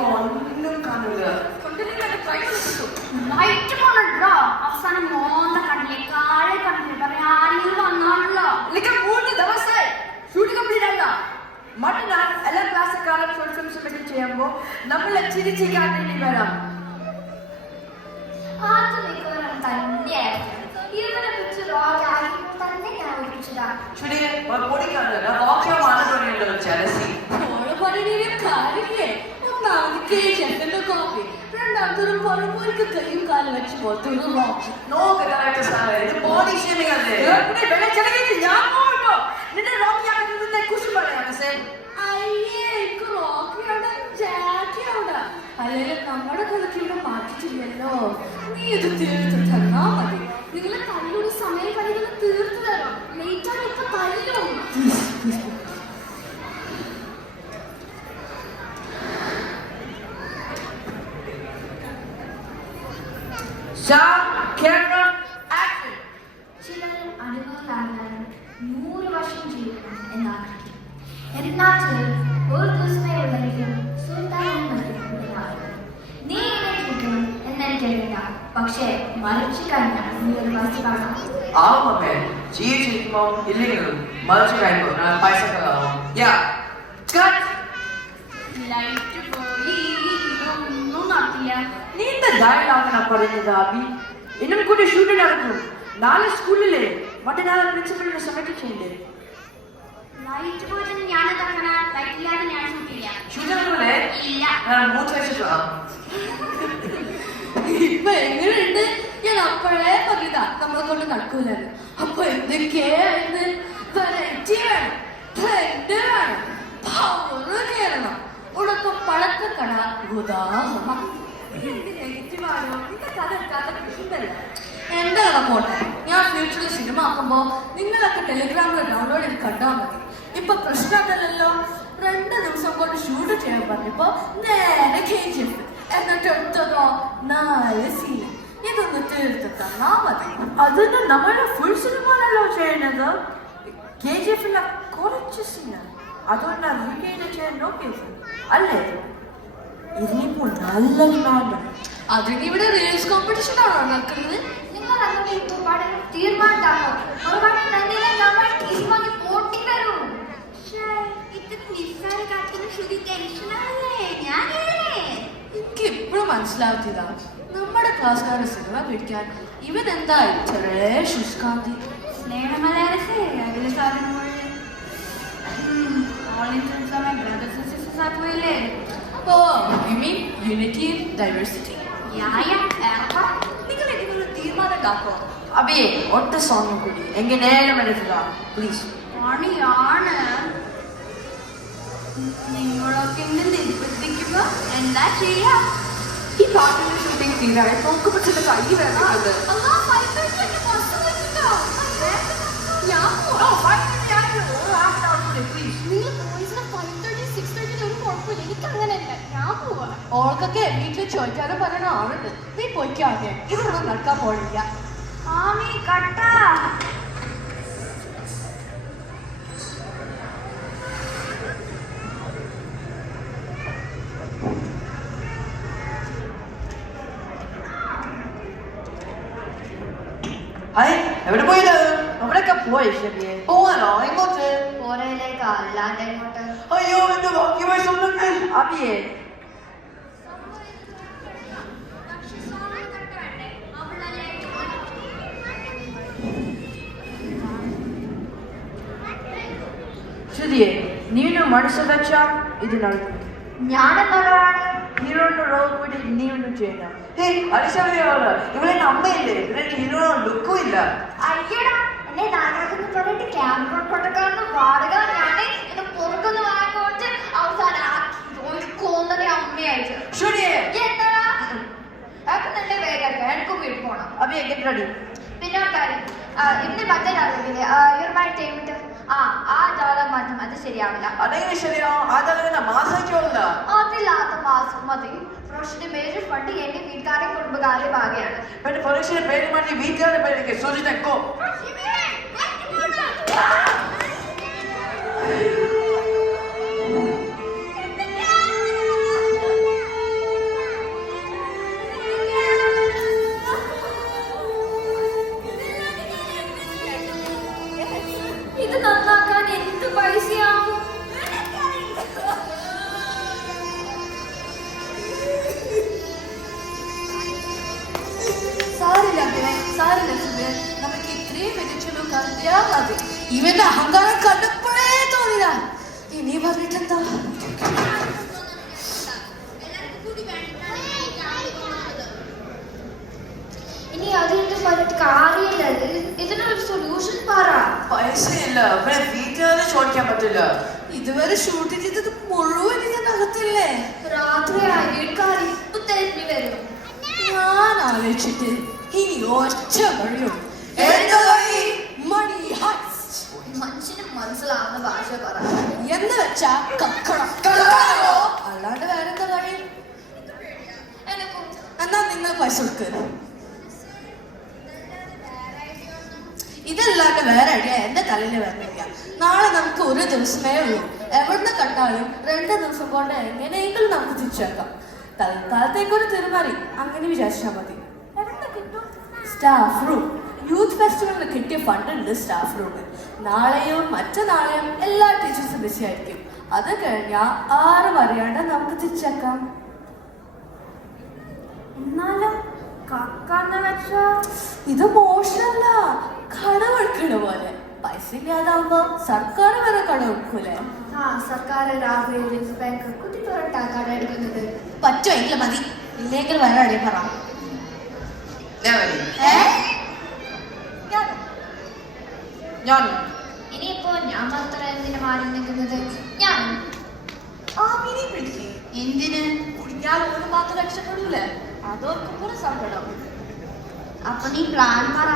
ഒന്നും കാണില്ല. ലൈറ്റ് പോണോ അവസാനം മോന്ത കണ്ടില്ലേ കാളെ കണ്ടില്ലേ പറയാ ആരെങ്കിലും വന്നാണല്ലോ മൂന്ന് ദിവസമായി ഷൂട്ട് കംപ്ലീറ്റ് അല്ല മറ്റന്നാൾ എല്ലാ ക്ലാസ്സുകാരും ഷോർട്ട് ഫിലിം സബ്മിറ്റ് ചെയ്യുമ്പോൾ നമ്മളെ ചിരിച്ച് കാട്ടേണ്ടി വരാം. രണ്ടാമതൊരു പൊറമ്പോരിക്ക് കയ്യും കാലം വെച്ച് പോത്തൊരു റോക്കി ബോഡി ഷേമിംഗ് അല്ലേ? ഞാൻ പോകട്ടോ നിന്റെ റോക്കി ആകുന്നതിനെ കുറിച്ച് പറയാം. അയ്യേ എനിക്ക് റോക്കിയോടെ ജാക്കിയോടെ അല്ലെങ്കിൽ നമ്മുടെ കളിക്ക് ഇവിടെ മാറ്റിട്ടില്ലല്ലോ. നീ ഇത് തീർത്ത് തന്നാ മതി. നിങ്ങളെ തല്ലൊരു സമയം കളികൾ തീർത്തു തരാം. ലേറ്റാണ് ഇപ്പൊ തല്ലും. ചിലർ അനുഭവം 100 വർഷം ജീവിക്കണം എന്നാഗ്രഹിക്കും. എന്നാൽ ചിലർ ഒരു ദിവസമേ ഉള്ളെങ്കിലും നീ എന്നെ കിട്ടണം എന്നെനിക്കറിയില്ല. പക്ഷേ മരിച്ചു കഴിഞ്ഞാൽ നീ ഒരു വസ്തു കാണാം. ആവുമേ ജീവിച്ചിരിക്കുമ്പോ ഇല്ലെങ്കിലും മരിച്ചു കഴിയുമ്പോ ഞാൻ പൈസ കളാവും. ലൈറ്റ് പോയി ഒന്നും നടത്തില്ല. നീ എന്താ ഡയലോഗാണ് പറയുന്നത് അബി? ഇന്നും കൂടി ഷൂട്ട് നടക്കും. നാളെ സ്കൂളിലെ മറ്റന്നാളെ പ്രിൻസിപ്പലിനെ സബ്മിറ്റ് ചെയ്യണ്ടേ? ലൈറ്റ് പോയിട്ട് ഞാൻ ലൈറ്റ് ഇല്ലാതെ ഞാൻ ഷൂട്ട് നടക്കൂലേ? ഇല്ല. മൂത്ത് വെച്ചിട്ടാ ഇപ്പൊ എങ്ങനെയുണ്ട്? ഞാൻ അപ്പോഴേ പറഞ്ഞതാ നമ്മളെ കൊണ്ട് നടക്കൂലെന്ന്. അപ്പൊ എന്തൊക്കെയായിരുന്നു? വെറൈറ്റി വേണം, ട്രെൻഡ് വേണം, പവർ കയറണം. ഉടക്കം പഴക്കക്കട ഉദാഹരണം. എന്റെ കഥ പോട്ടെ. ഞാൻ ഫ്യൂച്ചറിൽ സിനിമ ആക്കുമ്പോ നിങ്ങളൊക്കെ ടെലിഗ്രാമിൽ ഡൗൺലോഡ് ചെയ്ത് കണ്ടാൽ മതി. ഇപ്പൊ പ്രശ്നമല്ലല്ലോ. 2 ദിവസം കൊണ്ട് ഷൂട്ട് ചെയ്യാൻ പറഞ്ഞപ്പോ നേരെ KGF. എന്നിട്ട് എടുത്തതോ 4 സീൻ. ഇതൊന്ന് തീർത്ത് തന്നാ മതി. അതൊന്നും നമ്മുടെ ഫുൾ സിനിമയിലല്ലോ ചെയ്യുന്നത്. KGF കുറച്ച് സീനാണ്. അതുകൊണ്ടാണ് റീഗെയിൻ ചെയ്യാൻ നോക്കിയത് അല്ലേ? ഇതിനിപ്പോ നല്ല ഡിമാൻഡ്. അതിനിവിടെ റീൽസ് കോമ്പറ്റീഷൻ ആണോ നടക്കുന്നത്? നിങ്ങൾ അങ്ങനെ ഒരുപാട് തീരുമാനത്താണോ? ഒരുപാട് പോട്ടി വരും. എനിക്ക് ഇപ്പോഴും മനസ്സിലാക്കിയതാ നമ്മുടെ ക്ലാസ്സുകാരെ സിനിമ പിടിക്കാൻ ഇവനെന്താ ഇത്രേ ശുഷ്കാന്തി. സ്നേഹമല്ലാതെ അതിലെ സാധനങ്ങൾ പോയില്ലേ? Oh you mean unity in diversity. നിങ്ങൾ ഇതിനൊരു തീരുമാനം ഉണ്ടാക്കോ? അബിയെ ഒറ്റ സോങ് കൂടി എങ്കിൽ നേരം എടുക്കുക പ്ലീസ്. പണിയാണ് നിങ്ങളൊക്കെ നിർബന്ധിക്കുമ്പോ എന്താ ചെയ്യാ? ഈ പാട്ടിന്റെ ഷൂട്ടിംഗ് തീരായി നോക്ക് പറ്റുന്ന കൈ വേണം. ഓൾക്കൊക്കെ വീട്ടിൽ ചോദിച്ചാലും പറയണ ആളുണ്ട്. നീ പൊയ്ക്കാതെ ഇതൊന്നും നടക്കാൻ പോണില്ല. എവിടെ പോയത്? അവിടെയൊക്കെ പോയി ശരിയെ പോവാനോ? എങ്ങോട്ട്? പോരയിലേക്ക് അല്ലാണ്ട് എങ്ങോട്ട്? അയ്യോ എന്റെ ബാക്കി വയസ്സൊന്നും അബിയെ ശരിയെ നീನು മനസ്സ് വെച്ചാ ഇത് നടക്കും. ഞാനെന്നോടാണ് ഹീറോയുടെ റോൾ കൂടി നീ ഒന്നും ചെയ്യണം. ഇവിടെ അമ്മയില്ലേ? ഇവിടെ ഹീറോ ലുക്കും ഇല്ല. അയ്യടാ എന്നെ നാനാക്കെന്ന് പറഞ്ഞിട്ട് ക്യാമറ കൊണ്ടക്കാരന് വാടക ഞാന് എന്നെ പുറത്തുനിന്ന് വാങ്ങിക്കോട്ട് അവസാനം കൊന്നത് അമ്മയായിട്ട്. എന്താടാ ആക്കുന്നുണ്ട് വേഗം എനിക്കും വീട്ടിൽ പോണം. അപ്പൊ എങ്ങനെ റെഡി? പിന്നെ ഒരു കാര്യം ഇതിന്റെ ബഡ്ജറ്റ് അറിയില്ലേ? ഇവരുമായി ടൈമിട്ട് ആ ഡോളർ മാത്രം അത് ശരിയാവില്ല. അതെങ്ങനെ ശരിയാവും? അതങ്ങനെ മാസമില്ല. അതില്ലാത്ത മാസം മതി. പ്രൊഫഷന്റെ മേജർ ഫണ്ട് എന്റെ വീട്ടുകാരെ കുടുംബകാരെ ഭാഗയാണ്. പ്രൊഫഷന്റെ പേര് മാറ്റി വീട്ടുകാരുടെ പേരേക്ക് സൂചിച്ചോ. സാരില്ല അഭിനയ, സാരില്ല സുബിയൻ. നമുക്ക് ഇത്രയും മികച്ചൊരു കരുതിയാ മതി. ഇവന്റെ അഹങ്കാരം കണ്ടപ്പോഴേ തോന്നില്ല. ഇനി പറഞ്ഞിട്ടെന്താ? ഇനി അതിന്റെ പറഞ്ഞിട്ട് കാര്യമില്ല. ഇതിനൊരു സൊല്യൂഷൻ പറ. പൈസയില്ല, ഇവിടെ വീട്ടുകാരെ ചോദിക്കാൻ പറ്റില്ല. ഇതുവരെ ഷൂട്ട് ചെയ്തത് മുഴുവൻ ഇതിനകത്തില്ലേ? രാത്രിയായി വീട്ടുകാർ ഇപ്പൊ തിരഞ്ഞു വരും. ഞാൻ ആലോചിച്ചിട്ട് ഇനി ഒറ്റ വഴിയുള്ളൂ. മണി ഹൈസ്റ്റ്. മനുഷ്യന് മനസ്സിലാവുന്ന ഭാഷ പറ. എന്ന് വെച്ചാ കക്കണം. അല്ലാണ്ട് വേറെന്താ വഴി? എനക്കും എന്നാ നിങ്ങൾ പൈസ കൊടുക്കുക. ഇതല്ലാണ്ട് വേറെ ഐഡിയ എന്റെ തലയിൽ വരുന്നില്ല. നാളെ നമുക്ക് ഒരു ദിവസമേ ഉള്ളൂ. എവിടുന്ന് കണ്ടാലും 2 ദിവസം കൊണ്ട് എങ്ങനെയെങ്കിലും നമുക്ക് തിരിച്ചേക്കാം. തൽക്കാലത്തേക്കൊരു തീരുമാനം അങ്ങനെ വിചാരിച്ചാൽ മതി. സ്റ്റാഫ് റൂം യൂത്ത് ഫെസ്റ്റിവലിന് കിട്ടിയ ഫണ്ട് ഉണ്ട് സ്റ്റാഫ് റൂമിൽ. നാളെയും മറ്റന്നാളെയും എല്ലാ ടീച്ചേഴ്സും ബിസി ആയിരിക്കും. അത് കഴിഞ്ഞാൽ ആരും അറിയാണ്ട് നമുക്ക് തിരിച്ചേക്കാം. എന്നാലും കക്കാന്ന് വെച്ചാ ഇത് മോശമല്ല, കടമെടുക്കണ പോലെ. പൈസ ഇല്ലാതാവുമ്പോ സർക്കാർ വരെ കടമെടുക്കൂലേ? സർക്കാർ രാവിലെ ബാങ്ക് കുത്തി തുറട്ടാ കട എടുക്കുന്നത്. പറ്റുമെങ്കിൽ മതി, ഇല്ലെങ്കിൽ വേറെ എവിടെയും പറ. ഇനിയിപ്പോ ഞാൻ മാത്രം എന്തിനു മാറി നിൽക്കുന്നത്? ഞാൻ എന്തിന്? കുടിക്കാൻ ഒരു മാത്രം രക്ഷപ്പെടൂലേ? അതോർക്കുമ്പോൾ സങ്കടം. അപ്പൊ നീ പ്ലാൻ പറ.